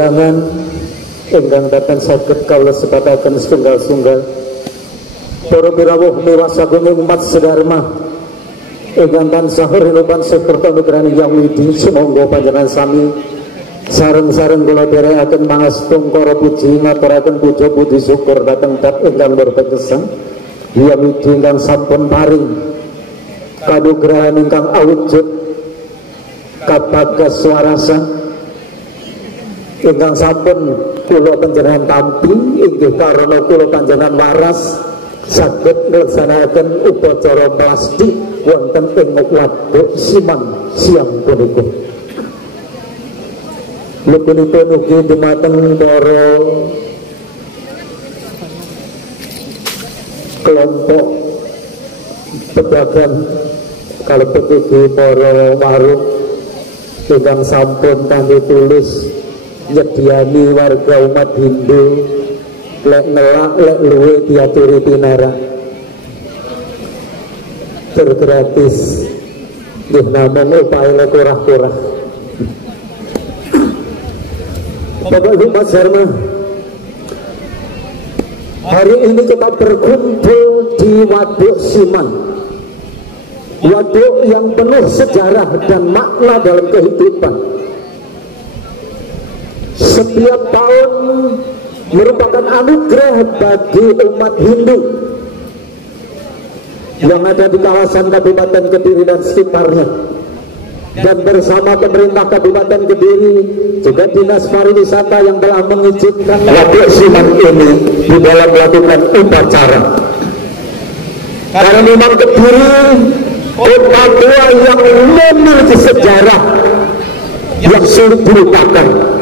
undangan ingkang datang saged kawula sebataken setunggal-tunggal para pirawuh miwasagung umat sedharma ingkang tansah rinupan saperta nugraning Hyang Widi sumangga panjenengan sami sareng-sareng kula dherekaken mangastung para puji ngaturaken puja puji syukur dhateng dat ingkang berpegesang Hyang Widi ingkang sampun paring kanugrahan ingkang awujud kabagas warasa ingkang sampun kula panjenengan tampi inggih karana kula panjenengan waras saged nglaksanakaken upacara plastik wonten ing waduk Siman siang punika. Lupunipun ugi dumateng para kelompok pedagang kalebet ugi para warung ingkang sampun kanthi tulus nyediani warga umat Hindu lek nelak lek luwe diaturi pinara tergratis nggih namung upaya kurah-kurah. Bapak Ibu Mas Dharma, hari ini kita berkumpul di Waduk Siman, waduk yang penuh sejarah dan makna dalam kehidupan. Setiap tahun merupakan anugerah bagi umat Hindu yang ada di kawasan Kabupaten Kediri dan sekitarnya, dan bersama pemerintah Kabupaten Kediri juga Dinas Pariwisata yang telah mengizinkan Waduk Siman ini di dalam melakukan upacara. Karena memang Kediri kota tua yang memiliki sejarah yang sulit dilupakan.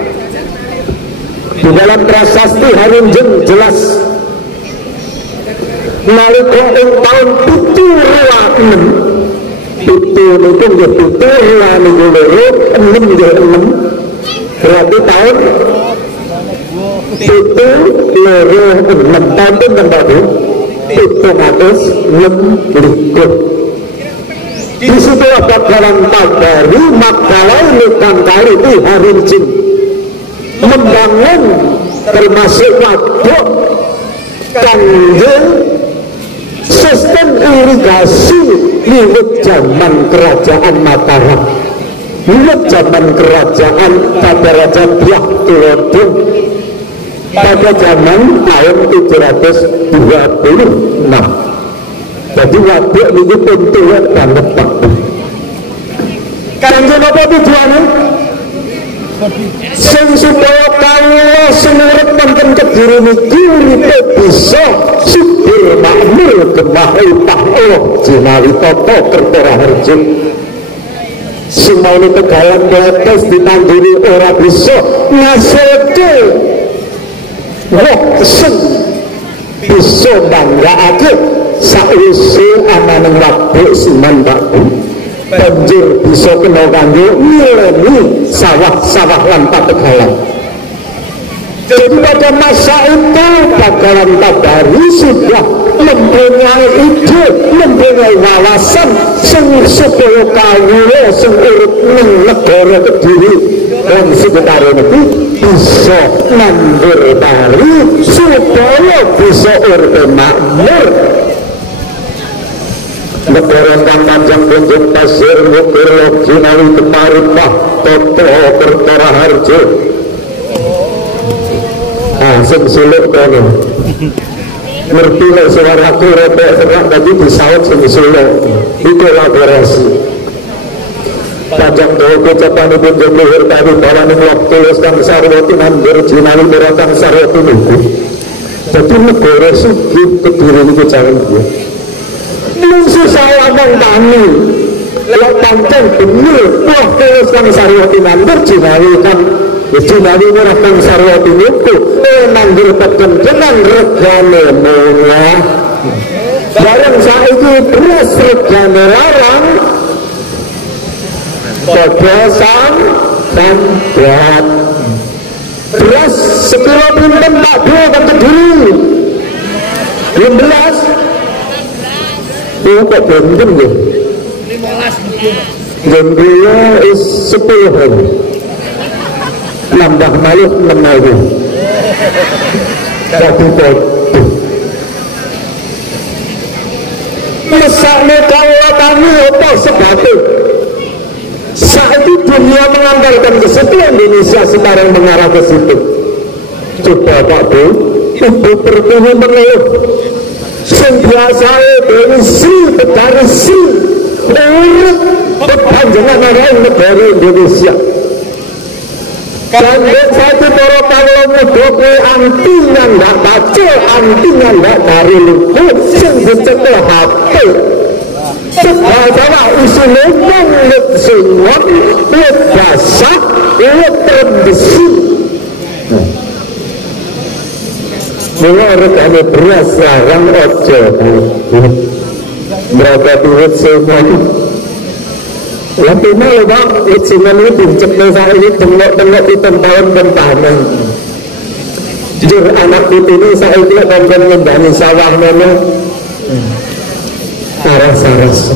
Di dalam prasasti Harunjeng jelas nalika ing taun 726 itu niku nggih 7 lan niku 6 nggih 6 berarti tahun 726 tahun pinten Pak Bu 726. Di situ ada Galang Tabari Magdalai Nukan Kali di Harunjeng membangun termasuk waduk kangge sistem irigasi wiwit zaman kerajaan Mataram, wiwit zaman kerajaan pada Raja Dyah Tulodong pada zaman tahun 726. Jadi waduk ini penting banget Pak. Kangge napa tujuane? Sing supaya kawula semurip wonten Kediri niki uripe bisa subur makmur gemah utah Allah jinawi tata Kertaraharja. Semono tegalan tetes ditanduri ora bisa ngasilke woh sing bisa banggakake sakwise ananing Waduk Siman Pak Bu. Banjur bisa kena kanggo ngileni sawah-sawah lan pategalan. Jadi pada masa itu Bagalan Tabari sudah mempunyai ide, mempunyai wawasan supaya kawula sing urip ning negara Kediri dan sekitarnya itu bisa nandur tari supaya bisa urip makmur. Negara kang panjang kunjung pasir ngukur jinawi kemaripah tata Kertaraharja. Sing suluk kono ngerti lek suaraku repek serak tadi disaut sing suluk iki kolaborasi panjang dawa ucapanipun jemluhur kami balaning waktu kang sarwati nandur jinawi kang sarwati niku. Jadi negara sugih Kediri niku jalan dia mungsu saya ngomong tani lek pancen bener wah terus kang sarwati nandur jinawi kang jinawi kang sarwati niku nandur peken dengan regane murah. Barang saiki beras regane larang pedasan dan berat. Beras sekira pinten Pak Bu kan Kediri 15 itu kok benten nggih 15 jam is 10 nambah malih 6.000 dadi padha mesakne kawatane apa sebate saat itu dunia mengantarkan ke situ, Indonesia sekarang mengarah ke situ. Coba Pak Bu, ibu bertemu mengeluh biasa dari si urut berpanjangan arah negara Indonesia. Karena satu para kalau mudoke anti nggak baca, anti nggak dari luku, sing dicekel hati. Sebagaimana usulnya mengut singon, mengut basah, mengut terbesi. Mula rekane beras larang ojo berapa duit singon. Tapi malah Pak, singon ini dicepne saya ini tengok-tengok di tahun bempanan. Jujur anak putih ini saya ini konten ngembani sawah mana saras-saras.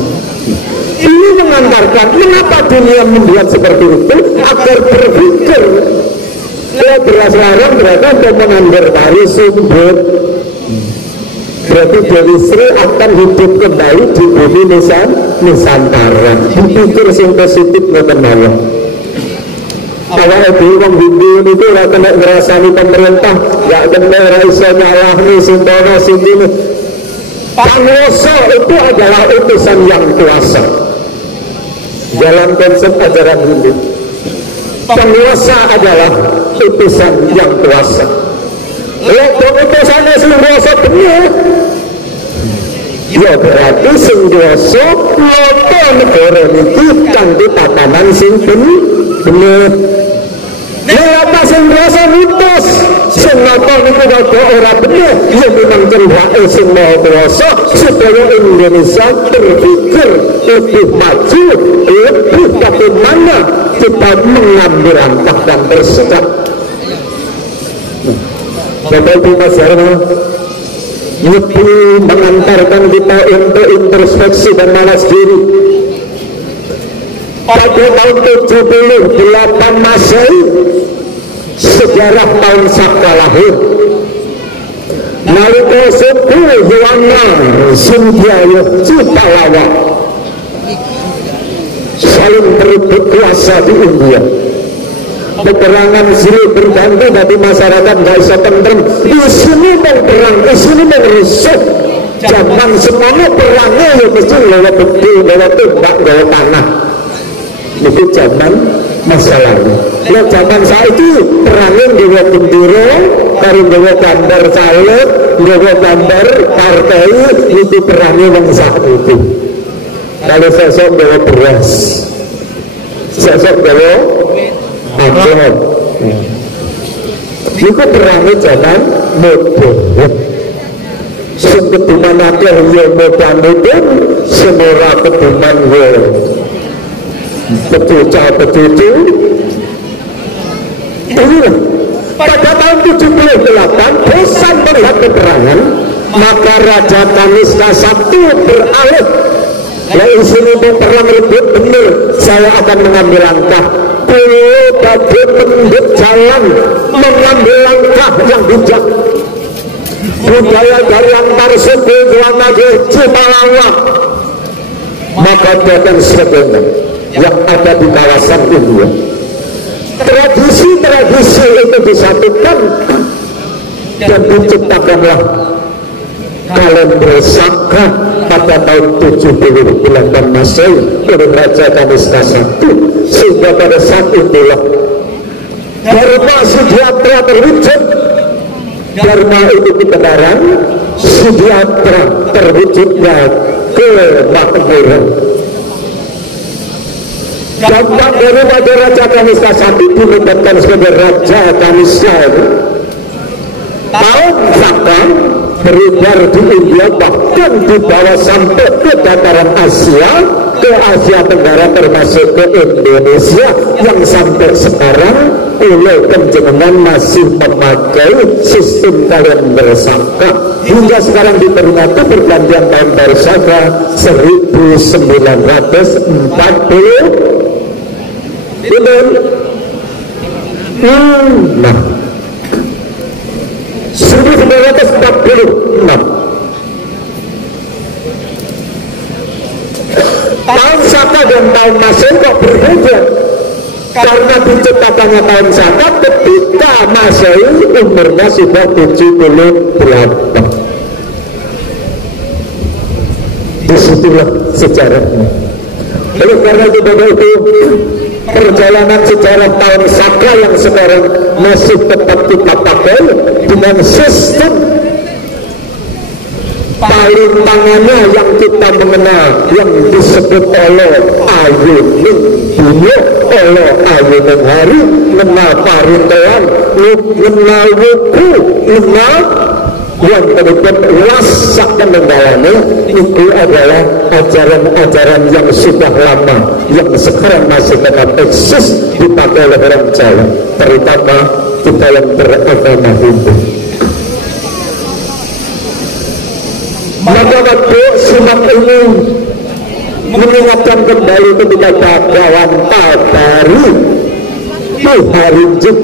Ini mengantarkan mengapa dunia membuat seperti itu agar berpikir kalau beras larang berarti pemenang bertari sumber berarti Dewi Sri akan hidup kembali di bumi Nusantara. Dipikir yang positif nggak malam. Awalnya bingung bingung itu nggak kena ngerasani pemerintah, nggak kena rasa nyalah nih sintono sini. Penguasa itu adalah utusan yang kuasa. Dalam konsep ajaran Hindu, penguasa adalah utusan yang kuasa. Kalau utusannya sing kuasa benar, ya berarti sing kuasa lopo negara itu kanthi tatanan sing bener. Apa sing kuasa mitos, sing napa niku kok ora bener, ya memang cenderung sing mau kuasa supaya Indonesia berpikir lebih maju, lebih bagaimana kita mengambil langkah dan bersikap. Bapak Ibu Mas Herma, lebih mengantarkan kita untuk introspeksi dan malas diri. Pada tahun 78 Masehi, sejarah tahun Saka lahir. Nalika suku Yuwana Sunjaya Cipalawa saling berebut kuasa di India. Peperangan silih berganti dari masyarakat nggak bisa tentrem. Di sini mau perang, di sini mau rusuh. Zaman semuanya perangnya ya mesti lewat bukti, lewat tembak, lewat tanah. Itu zaman masa lalu. Ya zaman saat itu perangnya lewat bendera, dari lewat gambar caleg, lewat gambar partai, itu perangnya yang saat itu. Kalau sosok lewat beras, sosok lewat amplop. Itu perangnya zaman modern. Sekeduman akhir yang modern, semua keduman yang becuca-becucu. Inilah pada tahun 78 bosan melihat peperangan, maka Raja Kanista I beralih. Ya isinya perang rebut benar, saya akan mengambil langkah. Bagi mendut jalan, mengambil langkah yang bijak. Budaya dari antar suku Juwana Cipalawa, maka dia akan sebagainya yang ada di kawasan India. Tradisi-tradisi itu disatukan dan diciptakanlah kalender Saka pada tahun 78 Masehi oleh Raja Kanista I, sehingga pada saat itulah Dharma Sejahtera terwujud. Dharma itu kebenaran, sejahtera terwujudnya kemakmuran. Dampak daripada Raja Kanista I dinobatkan sebagai Raja Kanista tahun Saka beredar di India, bahkan dibawa sampai ke dataran Asia, ke Asia Tenggara termasuk ke Indonesia, yang sampai sekarang oleh penjenengan masih memakai sistem kalender Saka hingga sekarang diperingati pergantian tahun baru Saka 1940. Tahun Saka dan tahun Masehi kok berbeda? Karena diciptakannya tahun Saka ketika Masehi umurnya sudah 78. Disitulah sejarahnya. Oleh karena itu Bapak Ibu, perjalanan sejarah tahun Saka yang sekarang masih tetap kita pakai dengan sistem paling tangannya yang kita mengenal, yang disebut oleh ayuning dunia, oleh ayuning hari, mengenal parintelan, mengenal wuku, mengenal yang berikut lasak pengendaliannya. Itu adalah ajaran-ajaran yang sudah lama, yang sekarang masih tetap eksis dipakai oleh orang Jawa, terutama kita yang beragama Hindu. Maka waktu simak ini mengingatkan kembali ketika Bhagawan Padari di Harinjing.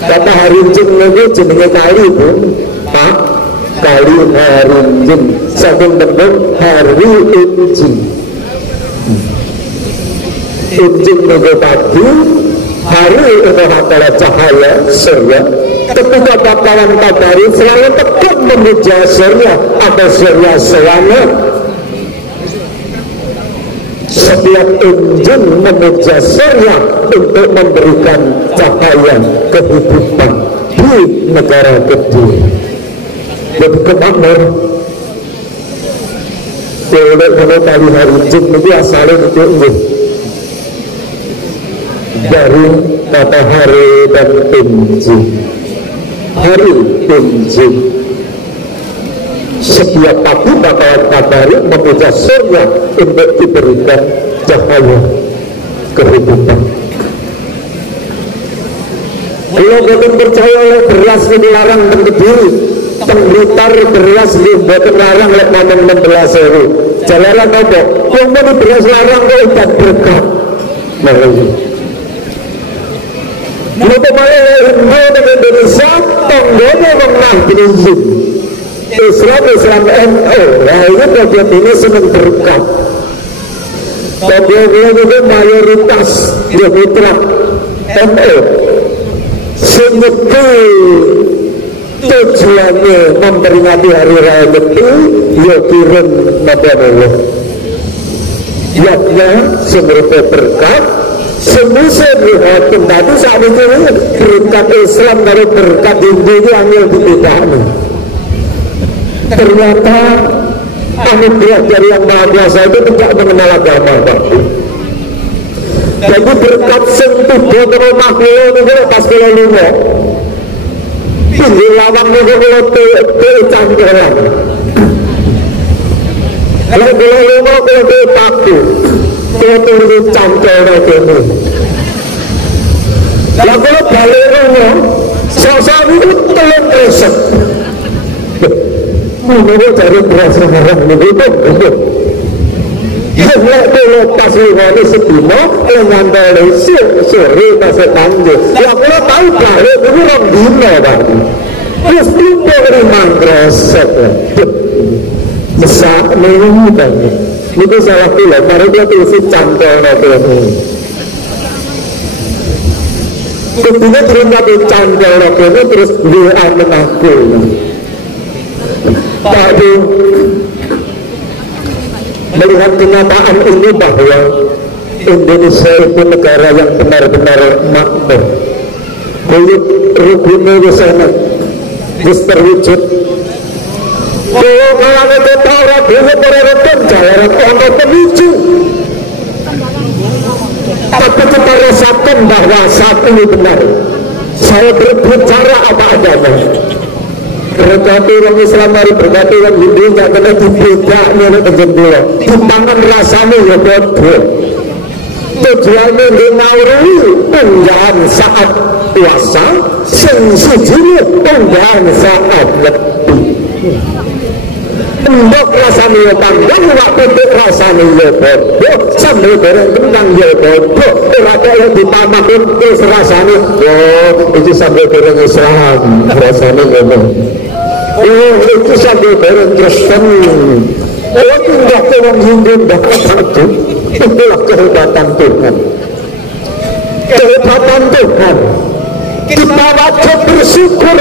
Kata Harinjing ini jenenge kali pun Pak, kali Harinjing saking bentuk hari injing. Injing ini tadi hari itu adalah cahaya surya. Ketika Bhagawan Padari selalu tetap memuja surya atau surya selama. Setiap injing memuja surya untuk memberikan cahaya kehidupan di negara Kediri. Jadi kemakmur. Kalau kali Harinjing itu asalnya itu dari kata hari dan injing. Hari injing. Setiap pagi Bhagawan Padari memuja surya untuk diberikan cahaya kehidupan. Kalau bukan percaya oleh beras ini larang dan Kediri, Blitar beras ini bukan larang oleh namun 16.000. Jalanan apa? Yang mau beras larang oleh dan berkat. Mereka malah Hindu dan Indonesia tonggolnya menang berizin Islam NU. Nah ini bagian ini senang berkat. Bagian itu mayoritas Demokrat NU. Senyeti tujuannya memperingati hari raya Nyepi, ya kirim Nabi yaknya semerta berkat. Semua lihat tadi saat itu berkat Islam dari berkat Hindu itu hanya dibedakan. Ternyata anugerah dari yang Maha Kuasa itu tidak mengenal agama, Pak. Jadi berkat sentuh botol makhluk itu pas kalau lima tinggi lawang itu kalau campuran. Kalau lima kalau paku itu campuran itu. Lah kalau balik rumah sosok itu telur resep. Menurut dari beras sekarang itu yang kalau pas ini sedino dengan dari sore masih panjang. Lah kalau tahu balik itu orang dino kan. Terus itu memang resep. Besar ini kan. Itu salah pula. Mari kita tulis cantol nanti. Ketika terlihat candal itu terus dia mengaku. Tapi melihat kenyataan ini bahwa Indonesia itu negara yang benar-benar makmur. Kulit rukune di sana terwujud. Kalau malah itu tahu dia berada jalan orang terwujud. Tapi kita rasakan bahwa saat ini benar. Saya berbicara apa adanya. Berkati orang Islam hari berkati orang Hindu tidak kena dibedaknya oleh penjendela. Di tangan rasanya ya bodoh. Tujuannya mengauri unggahan saat puasa, sensisinya unggahan saat lebih. tembok rasane yo pandang waktu rasane yo bodoh sambil bareng tentang yo bodoh ora kaya ditamakin terus rasane itu sambil bareng Islam rasane ngono itu sambil bareng Kristen itu nggak ke orang Hindu nggak satu itulah kehebatan Tuhan kita wajib bersyukur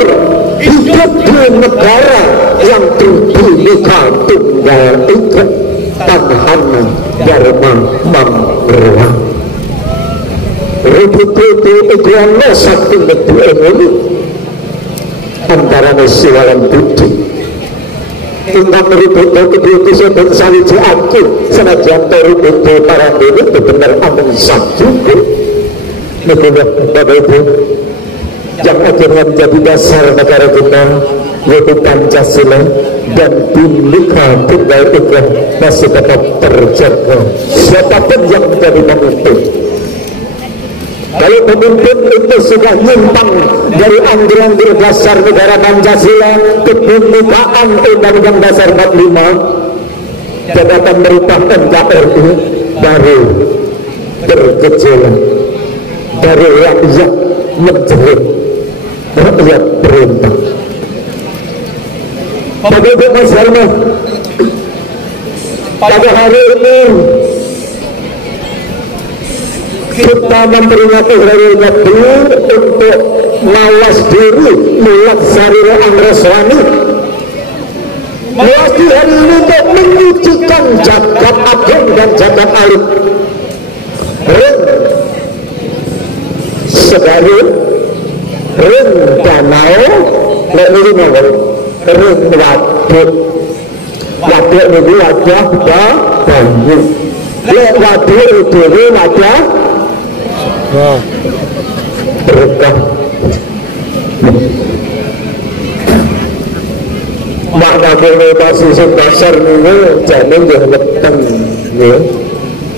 hidup di negara yang Bhinneka Tunggal Ika Tanhana Dharma Mamrewa Rubutu Iguana satu negeri ini antara Siwalan Budi tentang rubutu kebutuh dan saliji aku senajan rubutu para diri benar amun satu negara Bapak Ibu yang akhirnya menjadi dasar negara kita yaitu Pancasila dan Bhinneka Tunggal Ika masih tetap terjaga siapapun yang menjadi pemimpin. Kalau pemimpin itu sudah nyimpang dari anggaran dasar negara Pancasila kebinekaan Undang-Undang Dasar 45 dan akan merubah NKRI baru bergejolak dari rakyat menjerit rakyat perintah. Pada Mas Herman, pada hari ini kita memperingati hari Nyepi untuk mawas diri Mulat Sarira Angreswani. Mawas diri hari ini untuk menyucikan jagat agung dan jagat alit. Segala ring danau lek niku ring waduk waduk niku wadah banyu lek waduk dhewe wadah berkah makna konotasi sing dasar niku jane nggih weteng nggih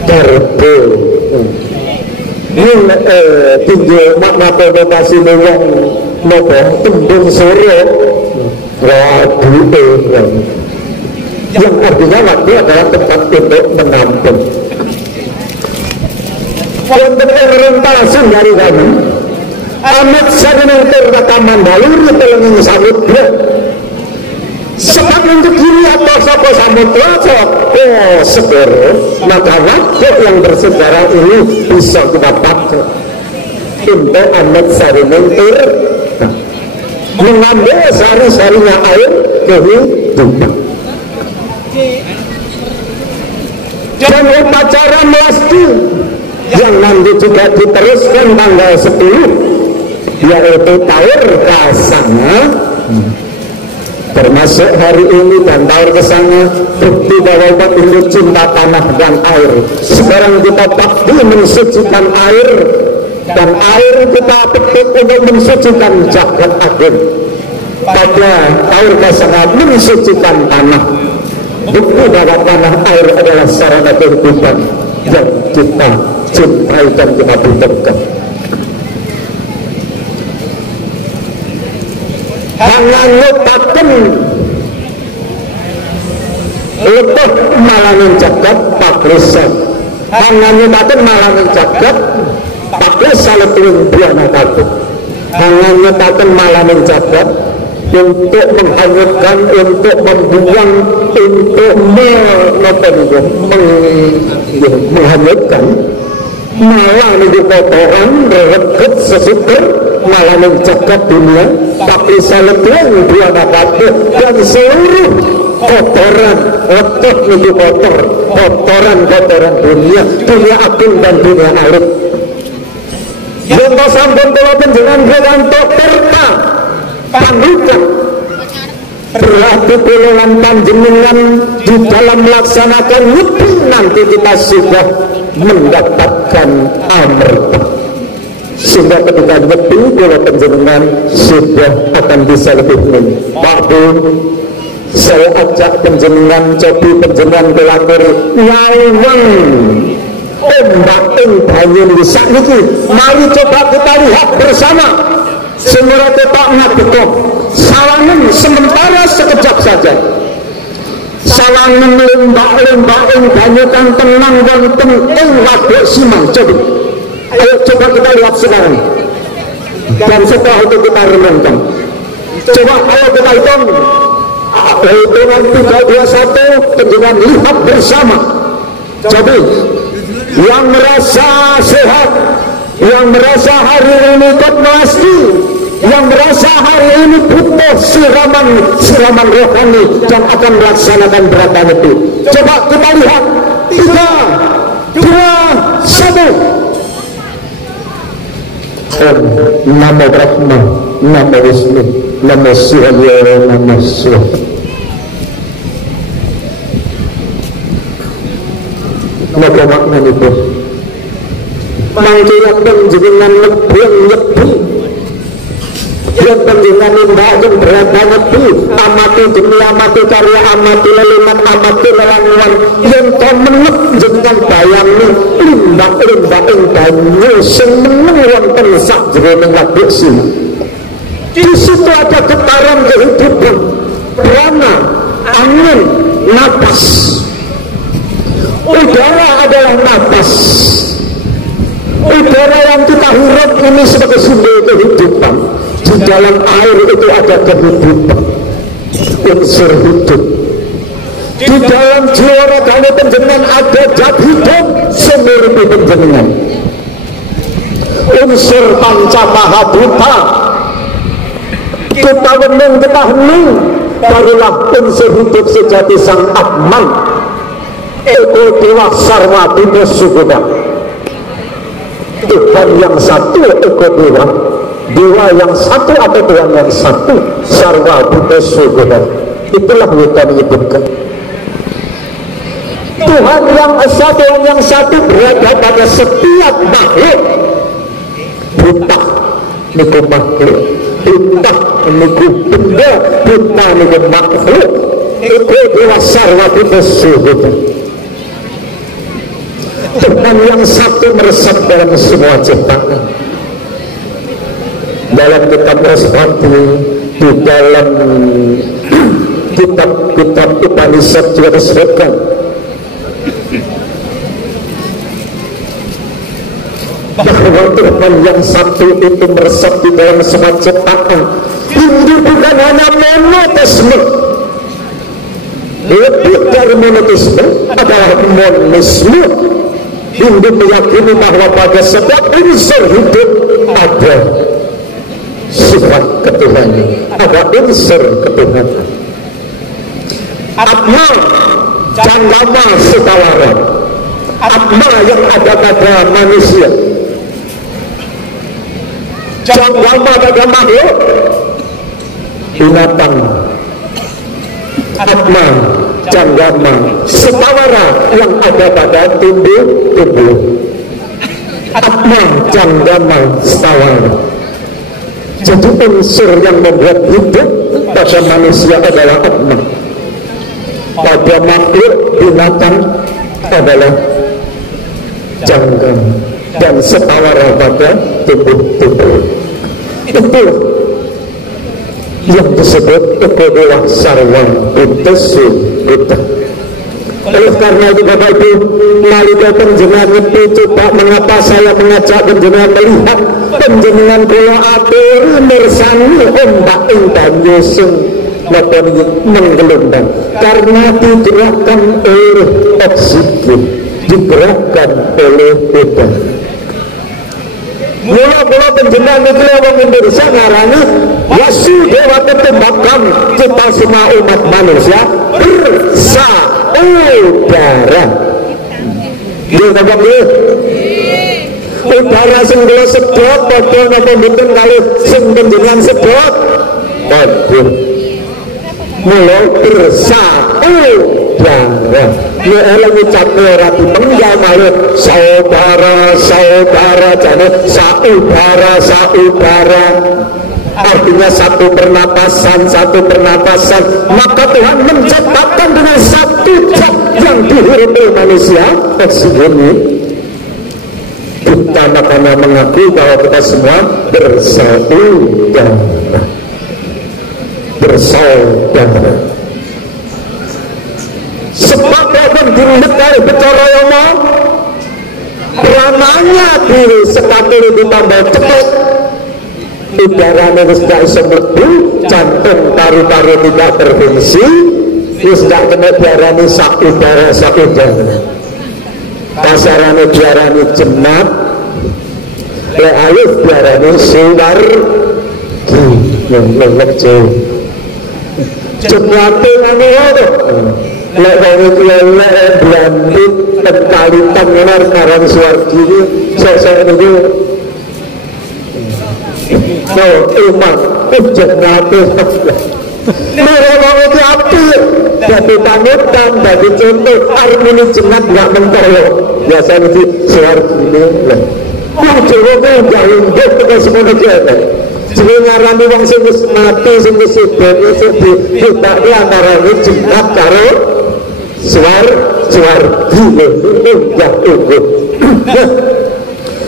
karbo ini tinggi makna konotasi wong nopo tembung sore waduh yang artinya waktu adalah tempat untuk menampung wonten orientasi dari kami amat sadenengker kata mandaluri telenging samudra sebab untuk kiri atau sapa samudra segera maka waktu yang bersejarah ini bisa kita pakai untuk amat sadenengker mengambil sari-sarinya air kehidupan dan upacara melasti yang nanti juga diteruskan tanggal 10 yaitu Taur Kasanga termasuk hari ini dan tahun kesana bukti bahwa umat ini cinta tanah dan air. Sekarang kita bakti mensucikan air dan air kita petik untuk mensucikan jagat agung. Pada tahun kesana mensucikan tanah. Bukti bahwa tanah air adalah sarana kehidupan yang kita cintai dan kita butuhkan. Jangan lupakan letup malaning jagat paklisan. Jangan lupakan malaning jagat paklisan letuin buana kabut. Jangan lupakan malaning jagat untuk menghanyutkan, untuk membuang, untuk menghanyutkan malah ini kotoran reget sesuker malah menjagat dunia tapi salebeng dua kabeh dan seluruh kotoran letup ini kotoran dunia agung dan dunia alit yang sampun kula panjenengan kelantok terta pangluka berarti kula lan panjenengan di dalam melaksanakan nyepi nanti kita sudah mendapatkan amarta sehingga ketika nyepi kula panjenengan sudah akan bisa lebih Pakpun saya ajak panjenengan cobi panjenengan kelakoni nyawang ombak ing banyu sak niki mari coba kita lihat bersama semua tepak ngabetok sawangan sementara sekejap saja sawangan lembak-lembak ing banyu kang tenang wonten ing waduk Simang. Coba ayo coba kita lihat sekarang dan setelah itu kita renungkan. Coba ayo kita hitung hitungan 3, 2, 1 dengan lihat bersama. Coba yang merasa sehat, yang merasa hari ini konsentrasi, yang merasa hari ini butuh siraman rohani dan akan melaksanakan beratan itu. Coba kita lihat 3, 2, 1. Namo Brahma, Namo Wisnu, Namo Shivaya, Namo Swaha. Napa makna itu? Mangke yang panjenengan lebeng nyepi, yang panjenengan nimbaken beratan nyepi, amati demi amati karya, amati leliman, amati lelanuan, yang temenep jenengan bayangi limbak-limbak ing banyu sing meneng wonten sakjroning waduk Simang. Di situ ada getaran kehidupan, prana, angin, napas. Udara adalah napas. Udara yang kita hirup ini sebagai sumber kehidupan. Di dalam air itu ada kehidupan, unsur hidup. Di dalam jiwa ragane panjenengan ada zat hidup semirip panjenengan. Unsur panca mahabhuta. Kita weneng, kita hening, barulah unsur hidup sejati sang Atman. Ego Dewa Sarwa Bhima Sugoda. Tuhan yang satu, Ego Dewa. Dewa yang satu atau Tuhan yang satu, Sarwa Bhima Sugoda. Itulah kita menyebutkan Tuhan yang satu berada pada setiap makhluk. Buta niku makhluk, buta niku benda, buta niku makhluk. Ego Dewa Sarwa Bhima Sugoda. Tuhan yang satu meresap dalam semua ciptaan. Dalam kitab Respati, di dalam kitab Upanishad juga disebutkan bahwa Tuhan yang satu itu meresap di dalam semua ciptaan. Hindu bukan hanya monoteisme, lebih dari monoteisme adalah monisme. Hindu meyakini bahwa pada setiap unsur hidup ada sifat ketuhanan, ada unsur ketuhanan. Atma, Janggama, Sutawara. Atma yang ada pada manusia, Janggama pada makhluk, binatang. Atma, Janggama, Sutawara yang ada pada tumbuh-tumbuh. Atma, Janggama, Sutawara. Jadi unsur yang membuat hidup pada manusia adalah Atma. Pada makhluk binatang adalah Janggama, dan Sutawara pada tumbuh-tumbuh. Itu yang disebut Ego Dewa Sarwa Bhima Sugoda. Oleh karena itu Bapak Ibu, nalika panjenengan nyepi, coba mengapa saya mengajak panjenengan melihat panjenengan kula atur mirsani ombak ing banyu sing napa niki menggelombang, karena digerakkan oleh oksigen, digerakkan oleh udara. Mula-mula panjenengan niki wong Indonesia ngarani Wasudewa Kutumbakam, kita semua umat manusia bersaudara. Nggih napa nggih? Udara sing kula sedot padha napa mboten kalih sing panjenengan sedot? Padha. Mula bersaudara. Ya Allah ngucapne ora dipenggal malih saudara jane saudara. Artinya satu pernapasan. Maka Tuhan menciptakan dengan satu zat yang dihirup oleh manusia, oksigen. Kita makanya mengakui bahwa kita semua bersaudara. bicara yang mau ramanya di sekatul itu tambah cepet, udaranya wis gak iso mlebu, jantung paru-paru tidak berfungsi, wis gak kena diarani sak udara. Kasarane diarani jemat, lek ayo diarani suwar lelek jauh jemate ngene wae. Lek wong iki lek blandit tekalitan ngenar karang suwargi iki sesuk niku iman jemate wong iki apik dadi panutan, dadi contoh armine jemat gak mentolo biasa iki suwargi lho wong Jawa ku gak tekan semono ki ana jeneng ngarani wong sing wis mati sing wis sedo sing dibaki antara jemat karo suwargi ya unggul.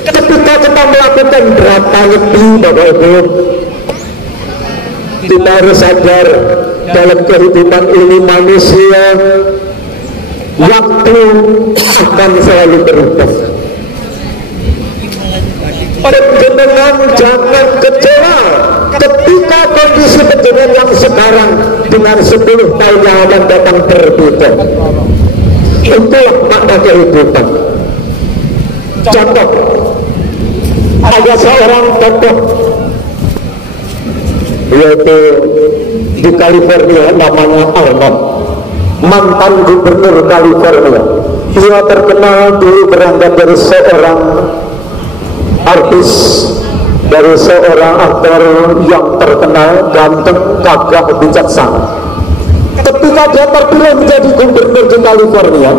Ketika kita melakukan berapa lebih Bapak Ibu, kita harus sadar dalam kehidupan ini manusia waktu akan selalu berubah. Penjenengan jangan kecewa ketika kondisi penjenengan yang sekarang dengan 10 tahun yang akan datang berbeda. Itulah makna kehidupan. Contoh, ada seorang tokoh yaitu di California namanya Arnold, mantan gubernur California. Ia terkenal dulu berangkat dari seorang artis, dari seorang aktor yang terkenal, ganteng, gagah, bijaksana. Ketika dia terpilih menjadi gubernur di California,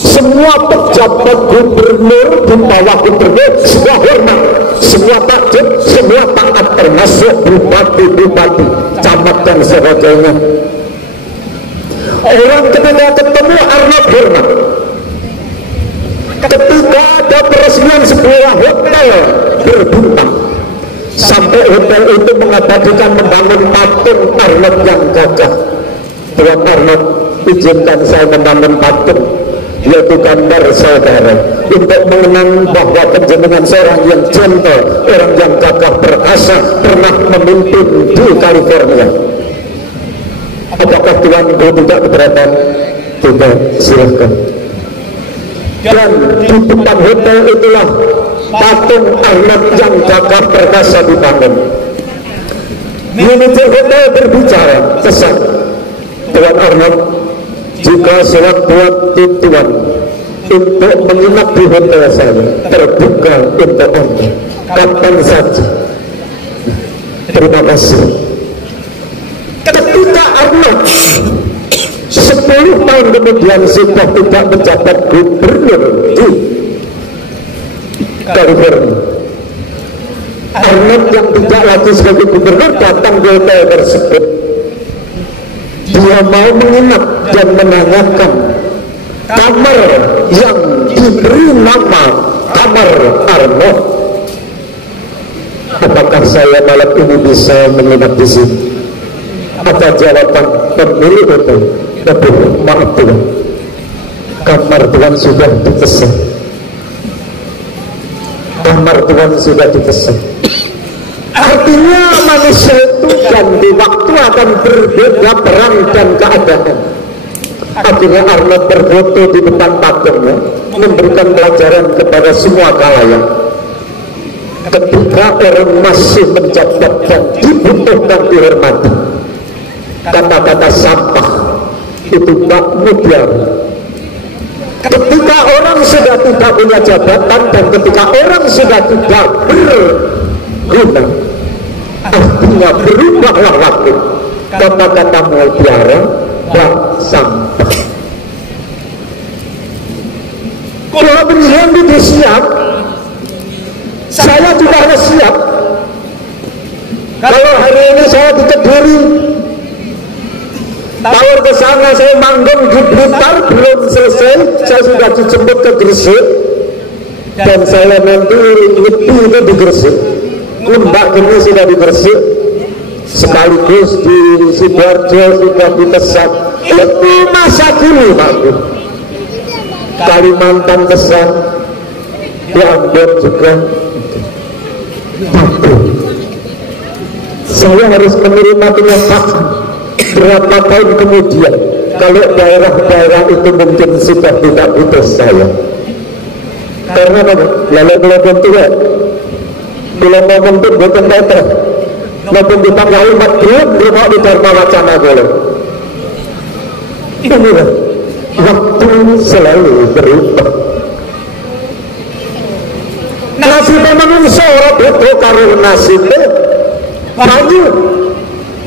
semua pejabat gubernur di bawah gubernur semua hormat, semua takjub, semua taat, termasuk bupati, camat dan sebagainya. Orang ketika ketemu Arnold hormat. Ketika ada peresmian sebuah hotel berbintang, sampai hotel itu mengabadikan membangun patung Arnold yang gagah. Tuan Arnold, izinkan saya membangun patung, yaitu gambar saudara, untuk mengenang bahwa penjenengan seorang yang gentle, orang yang gagah perkasa, pernah memimpin di California. Apakah Tuan tidak keberatan? Tidak, silahkan. Dan di depan hotel itulah patung Arnold yang gagah perkasa dibangun. Manajer hotel berbicara, pesan, Tuan Arnold, jika sewaktu-waktu Tuan untuk menginap di hotel saya, terbuka untuk Anda kapan saja. Terima kasih. Ketika Arnold 10 tahun kemudian sudah tidak menjabat gubernur di California, Arnold yang tidak lagi sebagai gubernur datang ke hotel tersebut. Dia mau menginap dan menanyakan kamar yang diberi nama kamar Arnold. Apakah saya malam ini bisa menginap di sini? Apa jawaban pemilik hotel? Tapi maaf Tuhan, kamar Tuhan sudah dipesan. Kamar Tuhan sudah dipesan. Artinya manusia itu ganti waktu akan berbeda peran dan keadaan. Akhirnya Arnold berfoto di depan patungnya, memberikan pelajaran kepada semua khalayak. Ketika orang masih menjabat dan dibutuhkan dihormati, kata-kata sampah itu tak mudah. Ketika orang sudah tidak punya jabatan dan ketika orang sudah tidak berguna, artinya berubahlah waktu. Kata-kata mutiara bak sampah. Kalau begini itu siap, saya juga harus siap. Kalau hari ini saya di Kediri, tawar ke sana, saya manggung di Blitar, belum selesai, saya sudah dijemput ke Gresik, dan saya nanti nyepi itu di Gresik. Lembak ini sudah di Gresik, sekaligus di Sidoarjo sudah ditesat. Itu masa kini Pak Bu. Kalimantan besar, di Ambon juga. Tapi saya harus menerima kenyataan berapa tahun kemudian kalau daerah-daerah itu mungkin sudah tidak butuh saya. Karena apa? Lalu kalau tua, kalau ngomong itu bukan tetek, maupun kita kalimat belum mau di Dharma Wacana boleh. Inilah waktu selalu berubah. Nasibnya manusia orang itu karena nasibnya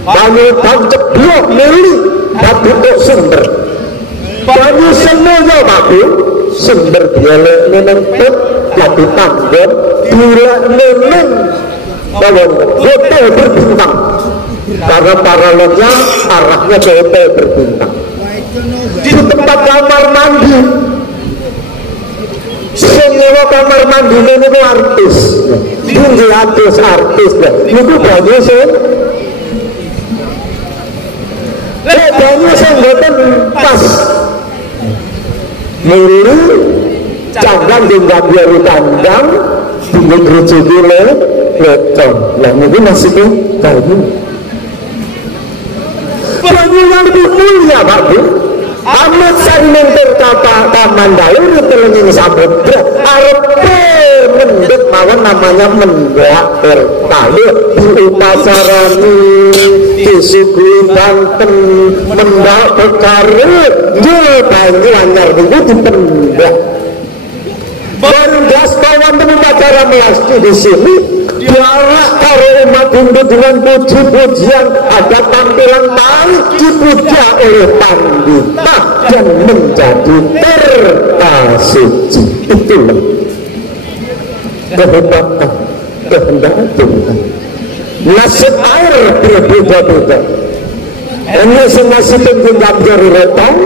banyak ceblok milih tapi kok sumber banyak semuanya baku sumber dialek menempel tapi tanggung dialek meneng bahwa hotel berbintang karena paralelnya arahnya ke hotel berbintang di tempat kamar mandi semua kamar mandi ini artis tinggi artis itu banyak sih banyak sih nggak pas milih canggang dengan biaru kandang tinggi gereja gile lecong yang ini masih tuh kayu banyak yang lebih mulia Pak Bu. Amat sanmenter kata Tamandalu telenging samudra arepe mendek mawon namanya mendak bertalu di upasarani disuguhi banten mendak berkarir dia banjir anyar itu dipendak baru gas kawan teman acara melasti di sini diarak karo umat Hindu dengan puji-pujian ada tampilan paling dipuja oleh pandita dan menjadi tersuci. Itulah kehebatan kehendak Tuhan. Nasib air berbeda-beda. Ini nasib tinggal jari retang,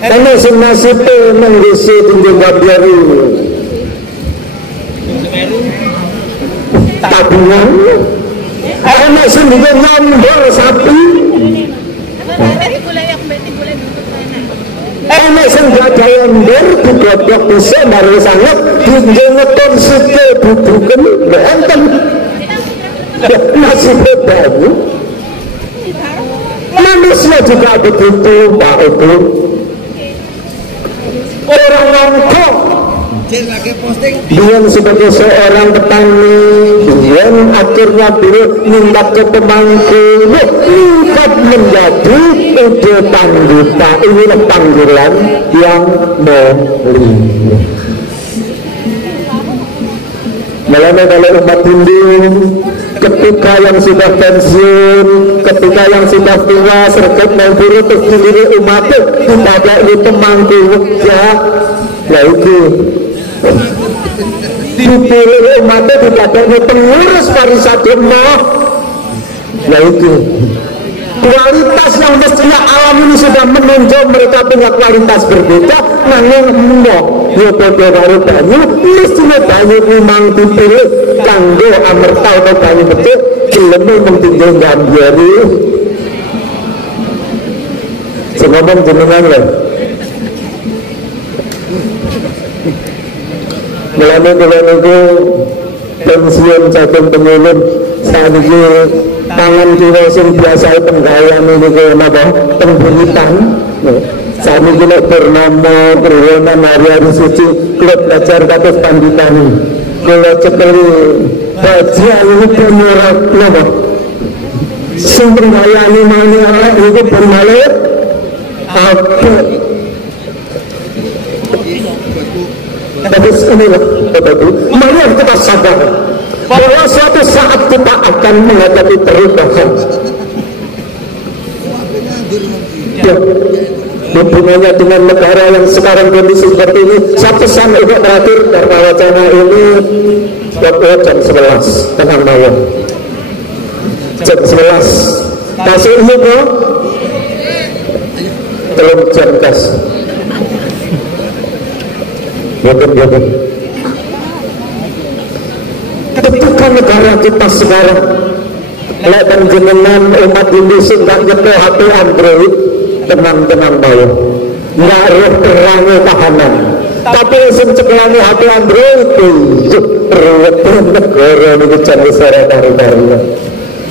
ini nasib menggisi tinggal jari tabungan, enak sendiri nyambor sapi, enak senggada ember digodok bisa baru sangat dijengeton sike bubuken benten nasibnya baru manusia juga begitu Pak Ibu orang ngongkong dia sebagai seorang petani dia akhirnya dulu minta ke pemangku minta menjadi ide pandita. Inilah panggilan yang mulia. Mulanya kalau umat Hindu ketika yang sudah pensiun, ketika yang sudah tua serket memburu terus diri umatnya tidak ada pemangku ya itu dipilih umatnya tidak ada pengurus parisadharma ya itu kualitas yang mestinya alam ini sudah menunjuk mereka punya kualitas berbeda namun enggak ya pada baru banyu mestinya banyu memang dipilih kanggo amerta atau banyu betul jelemu mentinggal gambiari ngomong jenengan lah mulai itu pensiun cagung penyulun saat ini tangan kita yang biasa penggayaan ini ke apa pemberitaan saat ini kita bernama berwana hari-hari suci kita belajar kata panditan kita cekali baca ini penyurat apa sumber gaya ini mana itu berbalik apa Bagus inilah mari kita sadar bahwa suatu saat kita akan menghadapi perubahan ya, hubungannya dengan negara yang sekarang kondisi seperti ini. Satu pesan untuk terakhir Dharma Wacana ini jam 11 tengah malam jam 11 kasih ini kok belum jam gas Boten. Ketika negara kita sekarang lek panjenengan umat Hindu sing gak nyekel HP Android tenang mawon ngaruh terangnya tahanan. Tapi yang cekelani HP Android itu ruwetan negara ini jangan suara karu-karuan.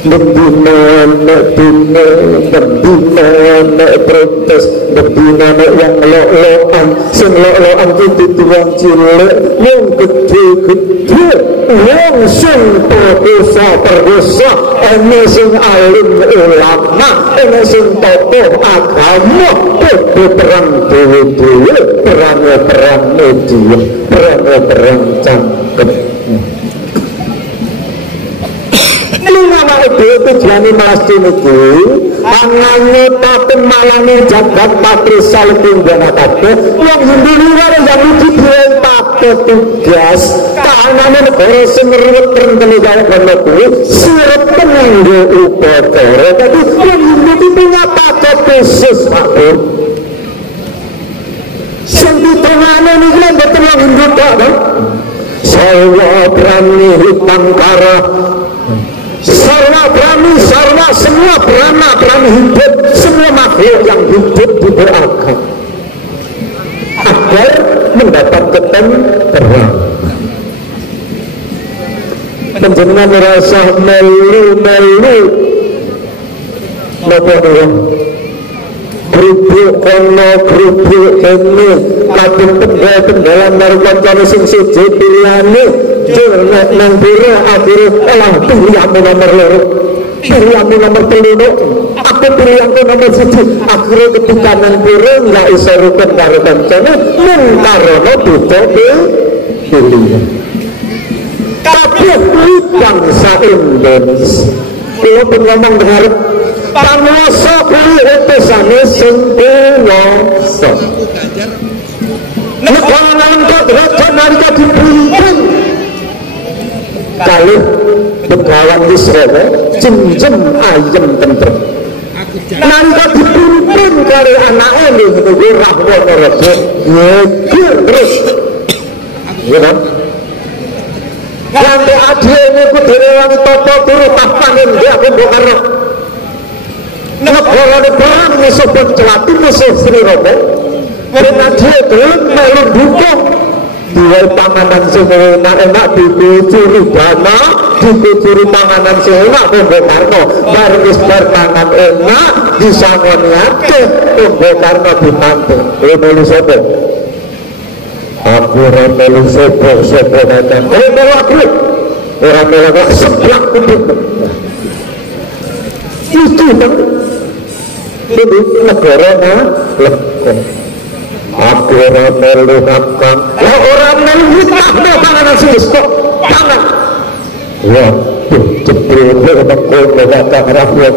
Bendina protes, bendina yang lo-loan, sing lo-loan itu tuang cilik, yang gede-gede, yang sing perdosa, ini sing alim ulama, ini sing tokoh agama, perang dewe-dewe, perang media, perang cangkem. Nama itu tujuannya masjid itu tangannya tapi malangnya jagat patri salping dan akadnya yang Hindu luar yang dibiayai pakai tugas tangannya negara semeruat terendali dan itu sirup penanggu upacara tapi yang Hindu itu punya pakai khusus aku yang di tengahnya ini kan betul yang Hindu tak kan saya berani hitam kara sarwa berani, sarwa semua berani hidup, semua makhluk yang hidup didoakan agar mendapat ketenteran. Penjenengan merasa melu napa orang kerupuk kono kerupuk ini kadung tenggelam narkoba sing siji pilihane nek nang biro akhirnya pilihanmu nomor loro pilihanmu nomor telu aku pilihanku nomor siji akhirnya ketika nang biro nggak bisa rukun karo kancane mung karena butuh pilihan kabeh bangsa Indonesia kalau pun ngomong dengar panguasa kuwi utusane sing pinasa negara ngangkat raja nalika dipimpin kali begawan Israel jem ayam tentrem nalika dipimpin kali anaknya nih menunggu Rahwan Raja ngekir terus ya nanti adil ini ku direwangi topo turu tapanin dia aku bongkar negara musuh pencelati musuh Sri Romo dan adil itu melu dukung dua panganan semua enak dikucuri dana dikucuri panganan semua pembokarno baris berpangan enak disangoni akeh pembokarno dimantu melu sopo aku melu sopo nanti melu aku orang melu seblak kuduk itu kan ini negara lekong aku orang melu nakang orang melu hitah panganan sinis kok pangan waduh jebule mengkono wakang rakyat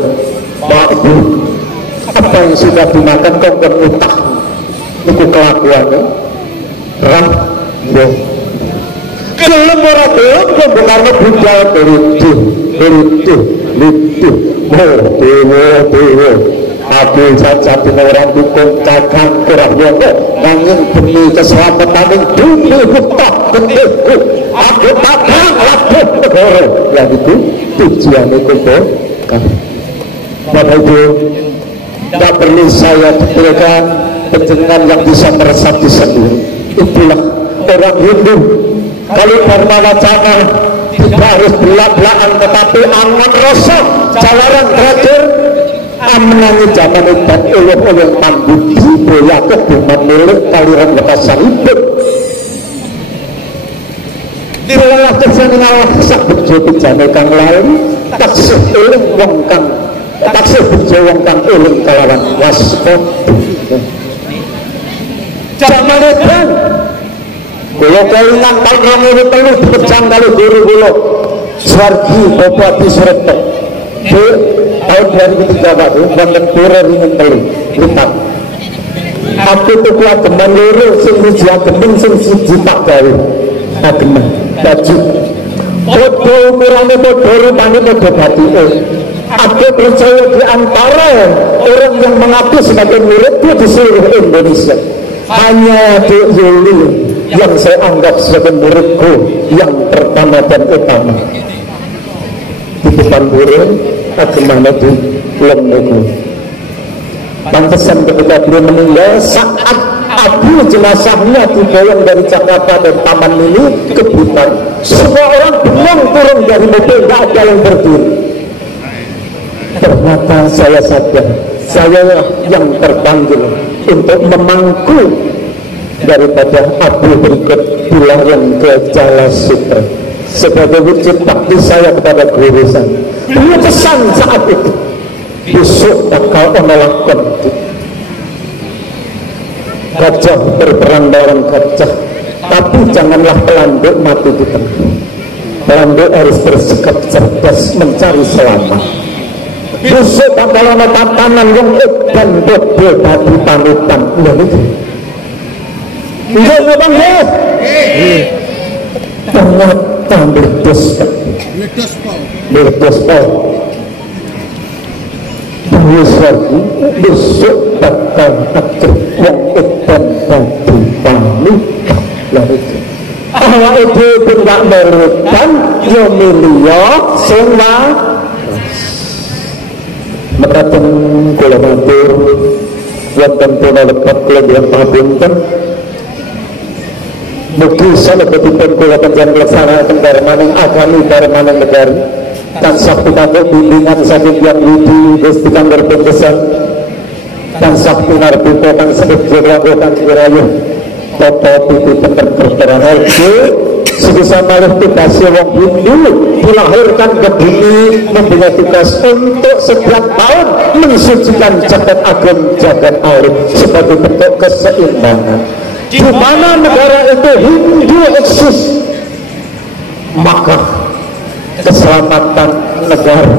Pak Bu apa yang sudah dimakan kau berutah itu kelakuannya rah yo kelem ora belum karena budal berutuh dewa aku jajabin orang dukung cakang kurang yono nanging demi keselamatan bumi hutah bentukku aku takkan labuh negara yang itu tujuan itu kan Bapak Ibu tidak perlu saya detailkan penjenengan yang bisa meresapi sendiri itulah orang Hindu kalau dharma wacana tidak harus belak-belakan tetapi angan rasa jalaran terakhir menangi zaman dan oleh mambudi boya kebuman milik kaliran bekasan hidup dilalah kesenangan sak bejo bejane kang lain taksih eling wong kang taksih bejo wong kang eling kalawan waspada zaman itu kula kelingan tahun 2003 dipejang kali guru kula Suwargi Bapak Bisreto tahun 2003 Pak wonten pura ringin telu lipat aku tuku ageman loro sing siji ageman sing siji tak gawe ageman baju padha ukurane padha rupane padha batike aku percaya di antara orang yang mengabdi sebagai muridku di seluruh Indonesia hanya Dek Yuli yang saya anggap sebagai muridku yang pertama dan utama di depan burung agemana di lembuku Pantesan ketika beliau meninggal, saat abu jenazahnya dibawa dari Jakarta dan Taman Mini ke Blitar, semua orang bengong turun dari mobil, nggak ada yang berdiri. Ternyata saya sadar, saya yang terpanggil untuk memangku daripada abu berikut dilayang ke Jala Sutra sebagai wujud bakti saya kepada guru saya. Beliau pesan saat itu, besok bakal menolakkan gajah berperang lawan gajah, tapi janganlah pelanduk mati di tengah. Pelanduk harus bersikap cerdas mencari selamat. Besok bakal ada tatanan yang edan bebe tadi panutan. Enggak bang ya. Ternyata berdos Paul. Besok bakal ada yang edan tadi panutan. Lalu awak itu tidak merutan yang miliar semua. Mekaten kula matur wonten puna lepat kelebihan papunten. Mugi salebetipun kula panjenengan nglaksanakaken darmaning agami darmaning negari tansah pitados bimbingan saking Hyang Widi Gusti Kang Berpesan tansah pinarbita kang sedaya kang kirayuh tata pipiteken kerteran harjo sebisa malih tugasnya wong Hindu dilahirkan ke bumi mempunyai tugas untuk setiap tahun mensucikan jagat agung jagat alit sebagai bentuk keseimbangan. Di mana negara itu Hindu eksis, maka keselamatan negara,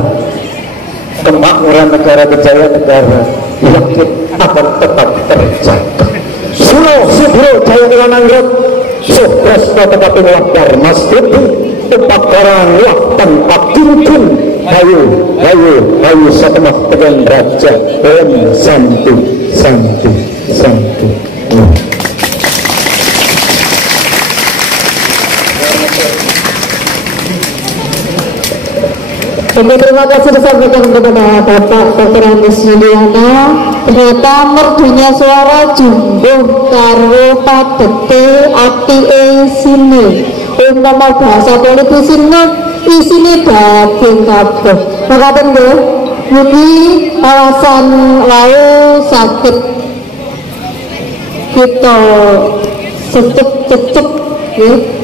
kemakmuran negara, kejayaan negara yakin akan tetap terjaga. Sulo Subro Jaya Wilananggot Sukresno tetapi lakar Mas Budi Upakaran lah tanpa kincin Hayu setengah dengan raja Om Santu Oke, terima kasih disampaikan kepada Bapak Dr. Andes Yuliana. Ternyata merdunya suara jumbuh karo padete apike sini. Umpama bahasa politisine isine daging kabeh. Makaten nggih, mugi alasan wau saged kita cecep nggih.